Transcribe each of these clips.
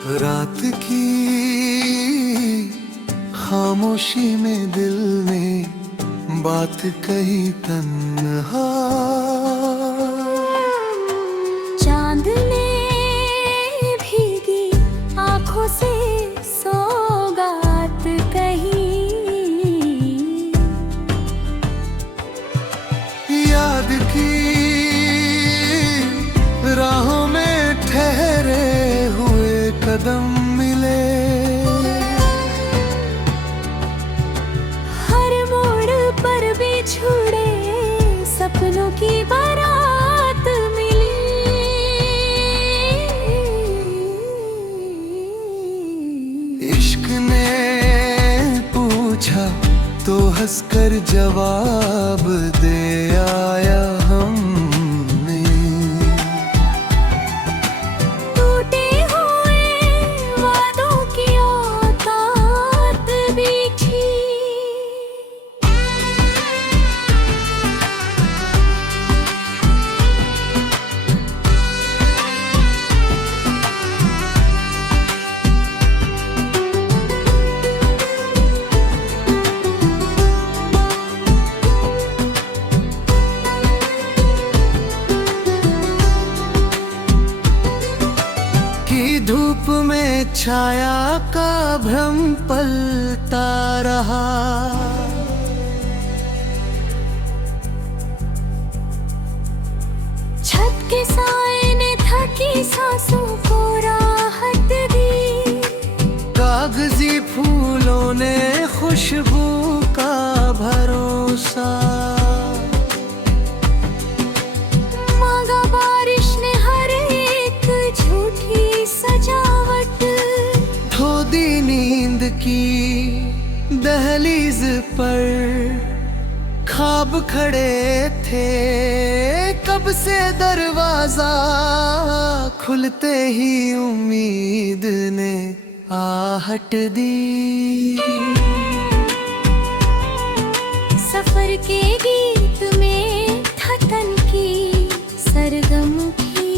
रात की खामोशी में दिल ने बात कही तन्हा। चांद ने भीगी आंखों से सौगात कही। याद की राहों में ठहरे हुए कदम मिले। हर मोड़ पर बिछुड़े सपनों की बारात मिली। इश्क ने पूछा तो हंसकर जवाब दे आया हमने। टूटे हुए वादों की औकात बिछी। धूप में छाया का भ्रम पलता रहा। छत के साए ने थकी सांसों को राहत दी। कागजी फूलों ने खुशबू का भरोसा। मांगा बारिश ने हर एक झूठी सजावट। धो दी नींद की दहलीज पर ख्वाब खड़े थे। कब से दरवाजा खुलते ही उम्मीद ने आहट दी। सफर के गीत में थकन की सरगम की।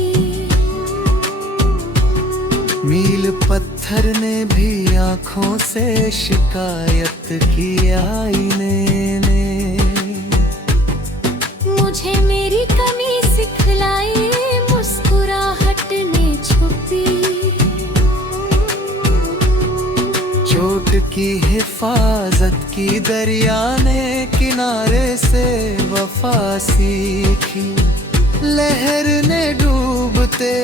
मील पत्थर ने भी आंखों से शिकायत की आईने ने। मुझे मेरी कमी सिखलाई मुस्कुराहट ने छुपी। चोट की हिफाजत की दरिया ने किनारे से वफा सीखी। लहर ने डूबते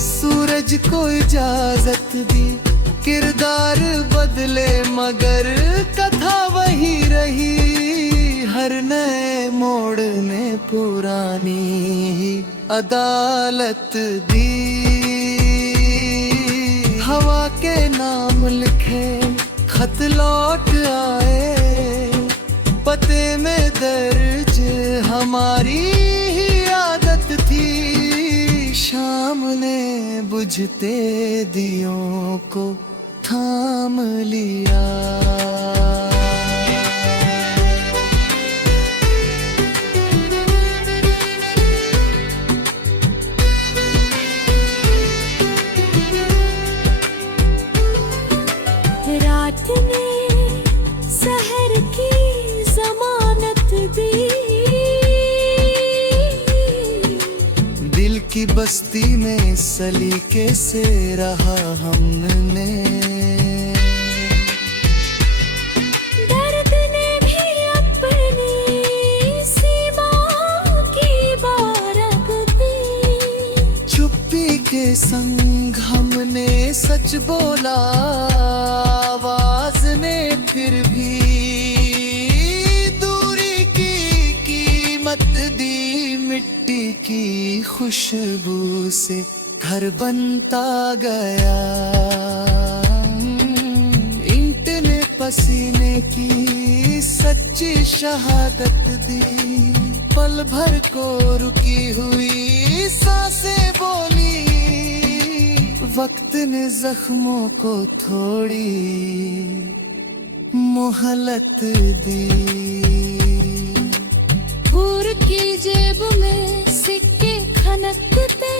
सूरज को इजाजत दी। किरदार बदले मगर कथा वही रही। हर नए मोड़ ने पुरानी ही अदालत दी। हवा के नाम लिखे खत लौट आए। पते में दर्ज हमारी ही आदत थी। शाम ने बुझते दियों को थाम लिया। रात ने सहर की जमानत दी। दिल की बस्ती में सलीके से रहा हमने। दर्द ने भी अपनी सीमा की बारक दी। चुप्पी के संग हमने सच बोला। आवाज ने फिर भी दूरी की कीमत दी। मिट्टी की खुशबू से घर बनता गया। ईंट ने पसीने की सच्ची शहादत दी। पल भर को रुकी हुई सांसें बोली। वक्त ने जख्मों को थोड़ी मोहलत दी। भूर की जेब में सिक्के खनकते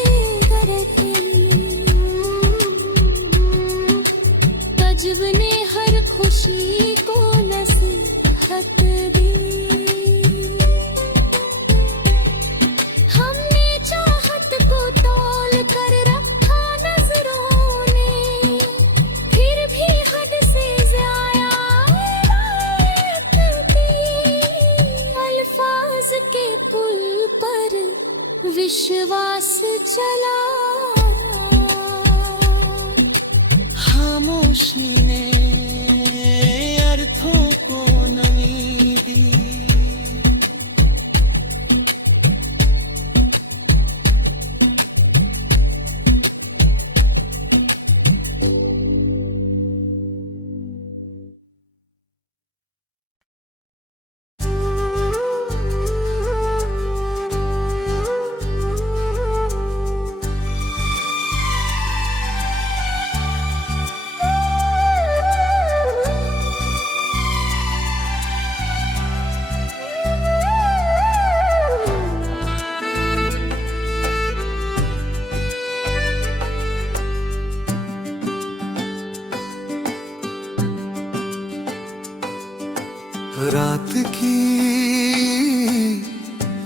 रहे। खामोशी ने अर्थों को नमी दी। रात की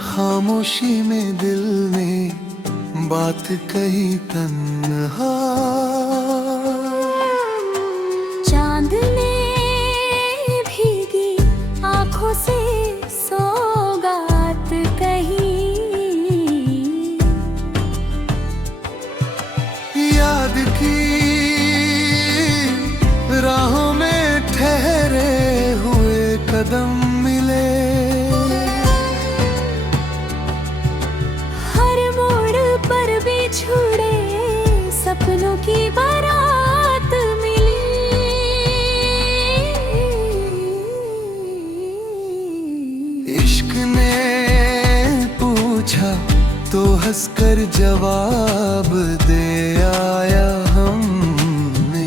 खामोशी में दिल ने बात कही तन्हा। चांद ने भीगी आंखों से सौगात कही। याद की राहों में ठहरे हुए कदम मिले। हर मोड़ पर बिछुड़े सपनों की बारात मिली। इश्क ने पूछा तो हंसकर जवाब दे आया हमने।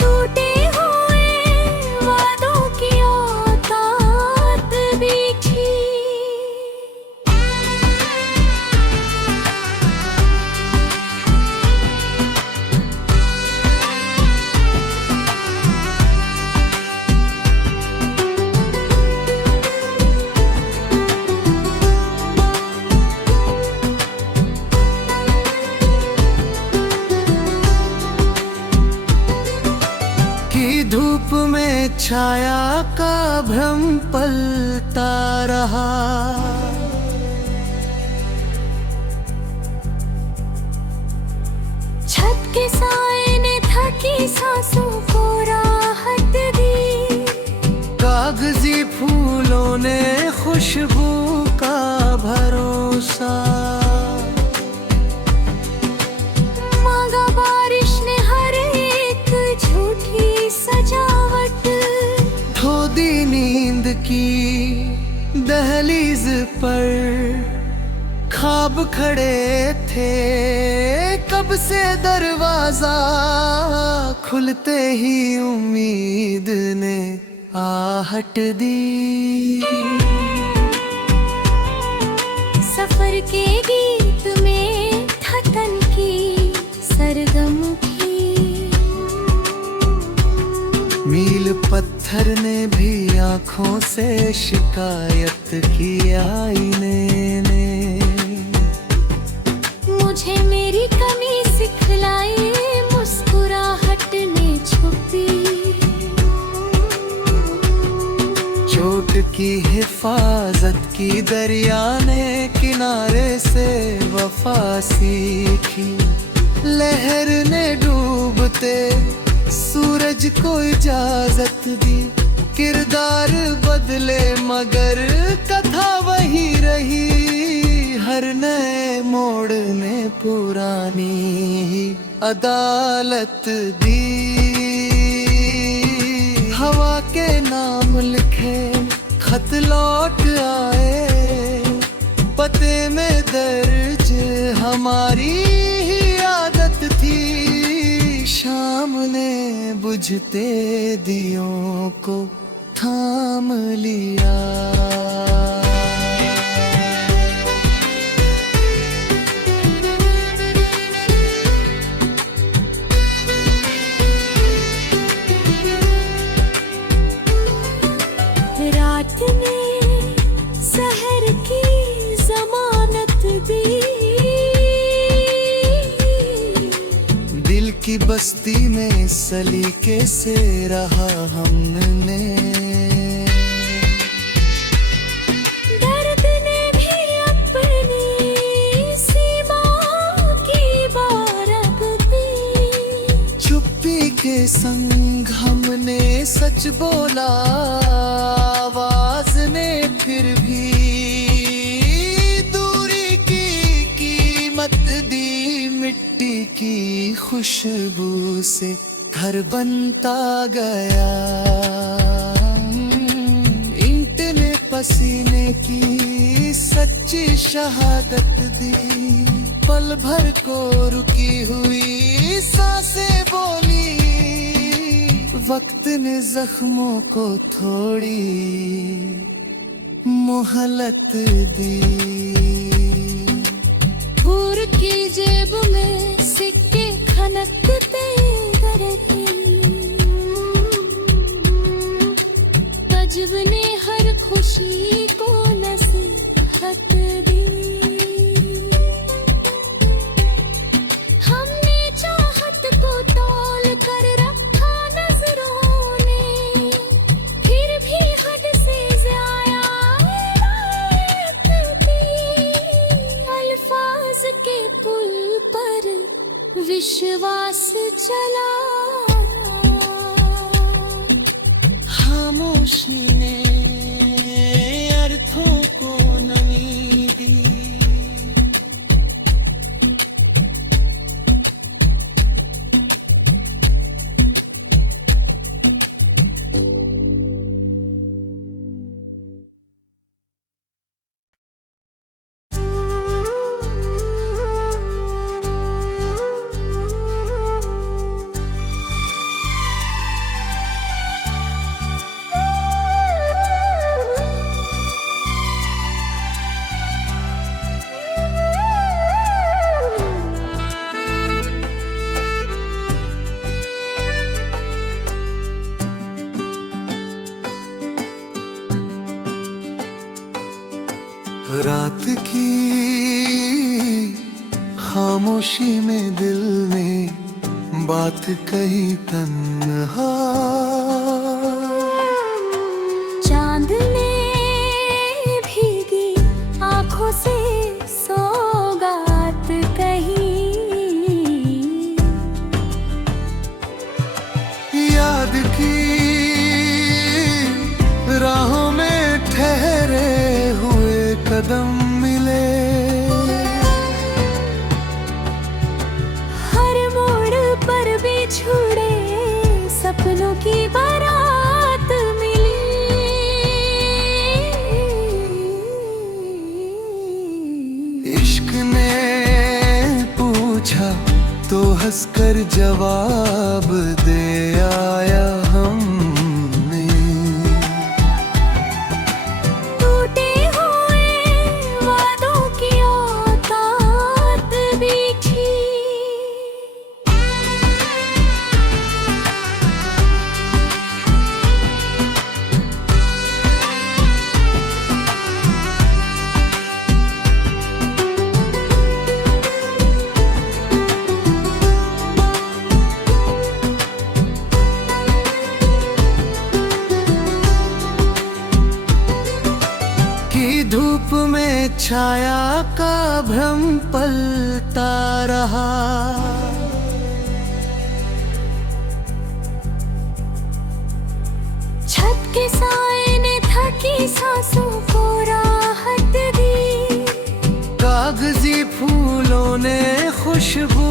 टूटे हुए वादों की औकात बिछी। की धूप में छाया का भ्रम पलता रहा। छत के साए ने थकी सांसों को राहत दी। कागजी फूलों ने खुशबू का भरोसा। मांगा बारिश ने हर एक झूठी सजावट। धो दी नींद की दहलीज पर ख्वाब खड़े थे। कब से दरवाजा खुलते ही उम्मीद ने आहट दी। सफर के गीत में थकन की सरगम की। मील पत्थर ने भी आंखों से शिकायत की आईने ने। मुझे मेरी कमी सिखलाई मुस्कुराहट ने छुपी। चोट की हिफाजत की दरिया ने किनारे से वफा सीखी। लहर ने डूबते सूरज को इजाजत दी। किरदार बदले मगर कथा वही रही। हर नए मोड़ ने पुरानी ही अदालत दी। हवा के नाम लिखे खत लौट आए। पते में दर्ज हमारी ही आदत थी। शाम ने बुझते दियों को थाम लिया। रात ने सहर की जमानत दी। दिल की बस्ती में सलीके से रहा हमने। दर्द ने भी अपनी सीमा की बारब दी। के संग हमने सच बोला, आवाज ने फिर भी दूरी की कीमत दी। मिट्टी की खुशबू से घर बनता गया, ईंट ने पसीने की सच्ची शहादत दी। पल भर को रुकी हुई सांसें बोली, वक्त ने जख्मों को थोड़ी मोहलत दी। भूर की जेब में सिक्के खनकते रहे, तजब ने हर खुशी को नसीहत दी। हमने चाहत को तौल कर रखा नजरों ने, फिर भी हद से ज्यादा इनायत दी। अल्फाज के पुल पर विश्वास चला, खामोशी ने अर्थों को नमी दी। रात की खामोशी में दिल ने बात कही तन्हा। चांद ने भीगी आंखों से सौगात कही। याद की राहों में ठहरे हुए कदम मिले, हर मोड़ पर बिछुड़े सपनों की बारात मिली। इश्क ने पूछा तो हंसकर जवाब दे आया हमने। टूटे हुए वादों की औकात बिछी। धूप में छाया का भ्रम पलता रहा। छत के साए ने थकी सांसों को राहत दी। कागजी फूलों ने खुशबू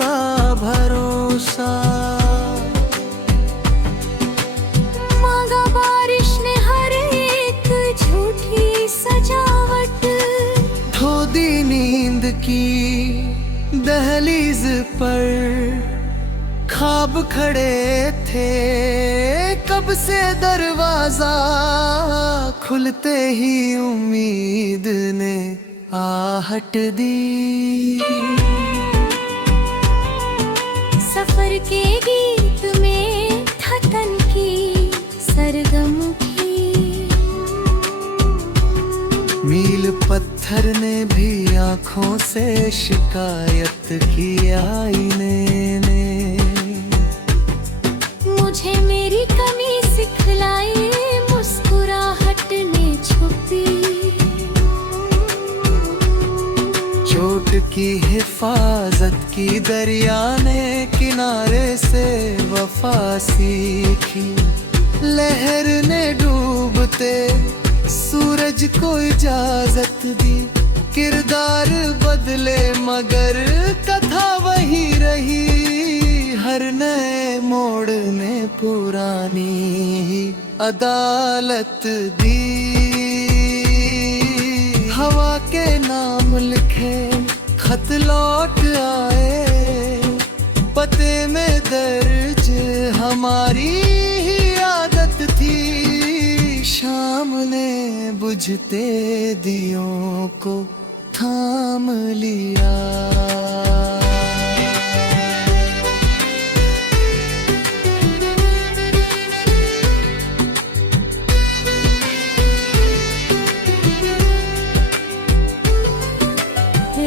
का भरोसा। मांगा बारिश ने हर एक झूठी सजावट। धो दी नींद की दहलीज पर ख्वाब खड़े थे। कब से दरवाजा खुलते ही उम्मीद ने आहट दी। सफर के गीत में थकन की सरगम की। मील पत्थर ने भी आंखों से शिकायत की आईने ने। मुझे मेरी कमी सिखलाई मुस्कुराहट ने छुपी। चोट की हिफाजत की दरिया ने किनारे से वफा सीखी। लहर ने डूबते सूरज को इजाजत दी। किरदार बदले मगर कथा वही रही। हर नए मोड़ ने पुरानी ही अदालत दी। हवा के नाम लिखे खत लौट आए। पते में दर्ज हमारी ही आदत थी। शाम ने बुझते दियों को थाम लिया।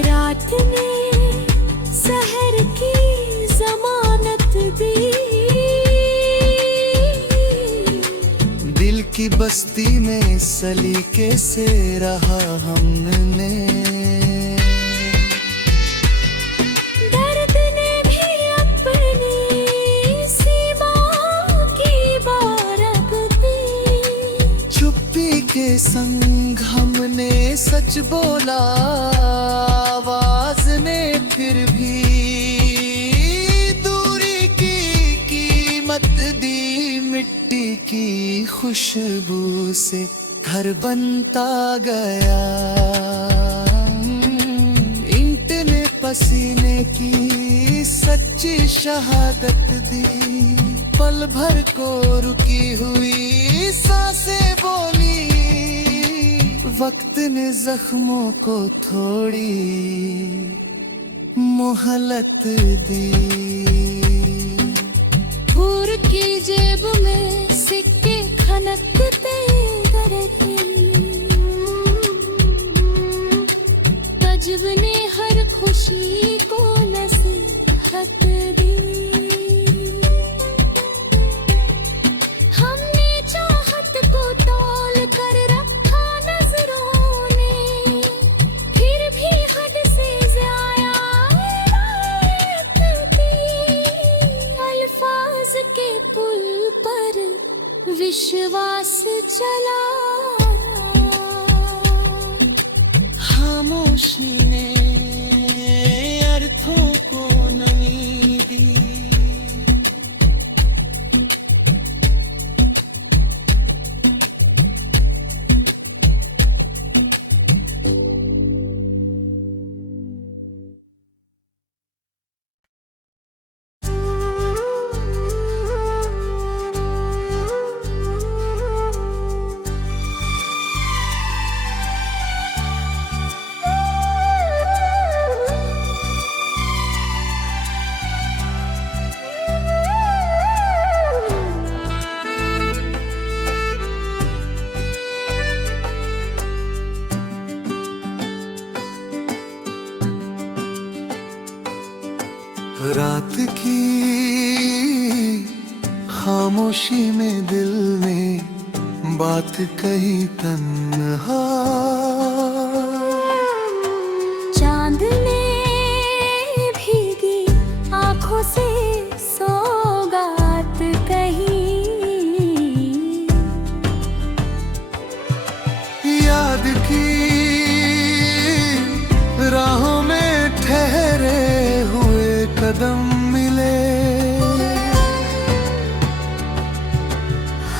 रात ने सहर की जमानत दी। दिल की बस्ती में सलीके से रहा हमने। दर्द ने भी अपनी सीमा की बारक दी। चुप्पी के संग हमने सच बोला। आवाज ने फिर भी दूरी की कीमत दी। मिट्टी की खुशबू से घर बनता गया। ईंट ने पसीने की सच्ची शहादत दी। पल भर को रुकी हुई सांसें बोली। वक्त ने जख्मों को थोड़ी मोहलत दी। हुर की जेब में सिक्के खनकते रहे। तजब ने हर खुशी को नसीहत दी। हमने चाहत को तौल कर रखा नजरों ने। फिर भी हद से ज्यादा इनायत दी। अल्फाज के पुल पर विश्वास चला। खामोशी ने अर्थों को नमी दी। रात की खामोशी में दिल ने बात कही तन्हा। चांद ने भीगी आंखों से सौगात कही। याद की राहों में ठहरे हुए कदम मिले।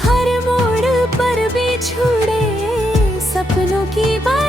हर मोड़ पर बिछुड़े सपनों की बात